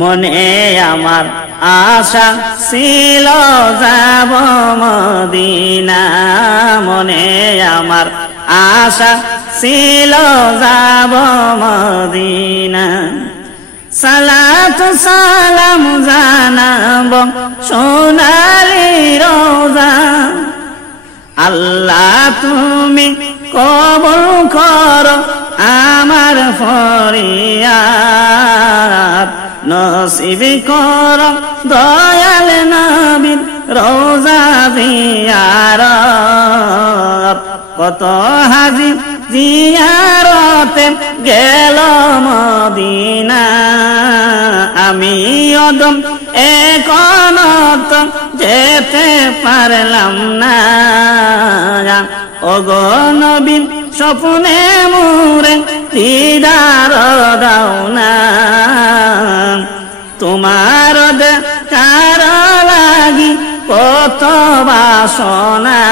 মনে আমার আশা ছিল যাব মদিনা, মনে আমার আশা ছিল যাব মদিনা। সালাতু সালাম জানাব সোনালি রোজা, আল্লাহ তুমি কবুল করো আমার ফরিয়াদ, নসিব করো দয়াল নবীর রোজা জিয়ারত। কত হাজি জিয়ারতে গেল মদিনা, আমি অদম এখনত যেতে পারলাম না। ওগো নবী স্বপ্নে মোরে দিদার দাও না, তোমার দেখার লাগি কত বাসনা।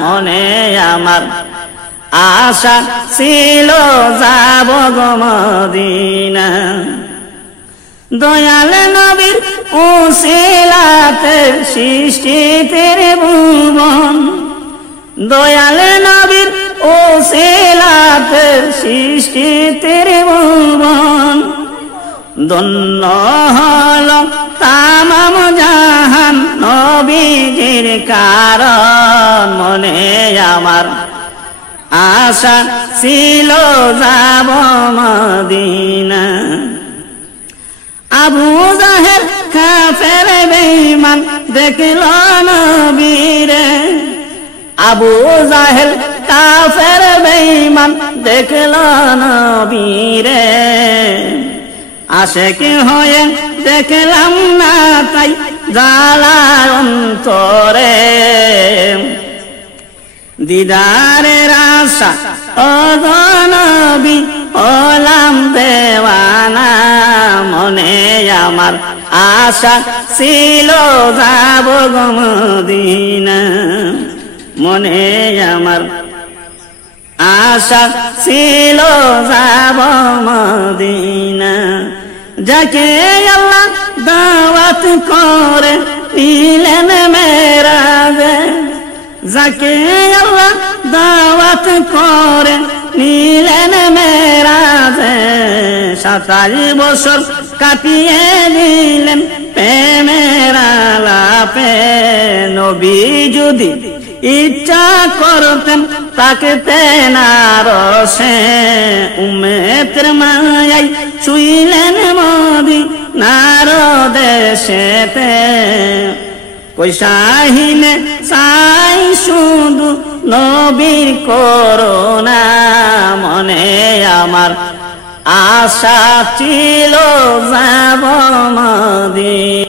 মনে আমার আশা ছিল যাব গো মদিনা, দয়াল নবীর উসিলাতে সৃষ্টির ভুবন, দয়াল নবীর উসিলাতে সৃষ্টির ভুবন। ধন্য হল তামাম জাহান নবীজির কারণ, মনে আমার আশা ছিল যাব মদিনা। আবু জাহেল কাফের বেঈমান দেখল নবীরে, আবু জাহেল কাফের বেঈমান দেখল নবীরে। আশিক হয়ে দেখলাম না তাই জ্বালার অন্তরে, দিদারের আশা ও নবী হলাম দেওয়ানা। মনে আমার আশা ছিল যাব গো মদিনা, মনে আমার আশা ছিল যাব মদিনা। যাকে আল্লাহ দাওয়াত করে নিলেন মেরাজে, যাকে আল্লাহ দাওয়াত করে নিলেন মেরাজে। 27 বছর কাটিয়ে দিলেন প্রেমের আলাপে, নবী যদি ইচ্ছা করতেন তাকতেন আরশে। উম্মতের মায়ায় শুইলেন মদিনার দেশেতে, কই শাহিনে চাই শুধু নবীর করুণা। মনে আমার আশা ছিল যাব মদিনা।